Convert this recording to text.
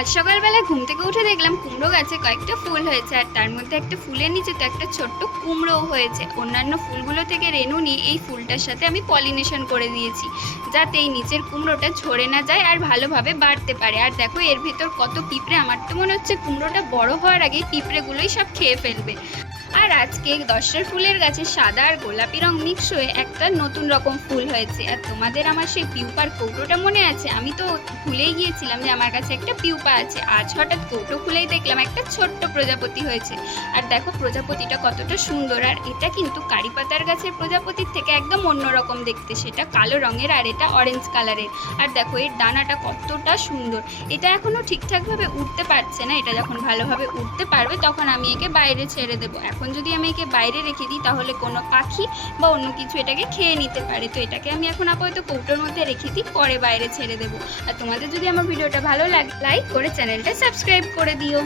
আজ সকালবেলা ঘুম থেকে উঠে দেখলাম কুমড়ো গাছে কয়েকটা ফুল হয়েছে, আর তার মধ্যে একটা ফুলের নিচে তো একটা ছোট্ট কুমড়োও হয়েছে। অন্যান্য ফুলগুলো থেকে রেণু নিয়ে এই ফুলটার সাথে আমি পলিনেশন করে দিয়েছি, যাতে এই নিচের কুমড়োটা ঝরে না যায় আর ভালোভাবে বাড়তে পারে। আর দেখো এর ভিতর কত পিঁপড়ে, আমার তো মনে হচ্ছে কুমড়োটা বড় হওয়ার আগেই পিঁপড়েগুলোই সব খেয়ে ফেলবে। আর আজকে দশটার ফুলের গাছে সাদা আর গোলাপি রং মিক্স হয়ে একটা নতুন রকম ফুল হয়েছে। আর তোমাদের আমার সেই পিউপার কৌটোটা মনে আছে? আমি তো ভুলেই গিয়েছিলাম যে আমার কাছে একটা পিউপা আছে। আজ হঠাৎ কৌটো খুলেই দেখলাম একটা ছোট্ট প্রজাপতি হয়েছে। আর দেখো প্রজাপতিটা কতটা সুন্দর, আর এটা কিন্তু কারি পাতার গাছের প্রজাপতির থেকে একদম অন্যরকম দেখতে, সেটা কালো রঙের আর এটা অরেঞ্জ কালারের। আর দেখো এর ডানাটা কতটা সুন্দর। এটা এখনো ঠিকঠাকভাবে উঠতে পারছে না, এটা যখন ভালোভাবে উঠতে পারবে তখন আমি একে বাইরে ছেড়ে দেবো। এখন যদি আমি একে বাইরে রেখে দিই তাহলে কোনো পাখি বা অন্য কিছু এটাকে খেয়ে নিতে পারে, তো এটাকে আমি এখন আপাতত কৌটোর মধ্যে রেখে দিই, পরে বাইরে ছেড়ে দেবো। আর তোমাদের যদি আমার ভিডিওটা ভালো লাগে লাইক করে চ্যানেলটা সাবস্ক্রাইব করে দিও।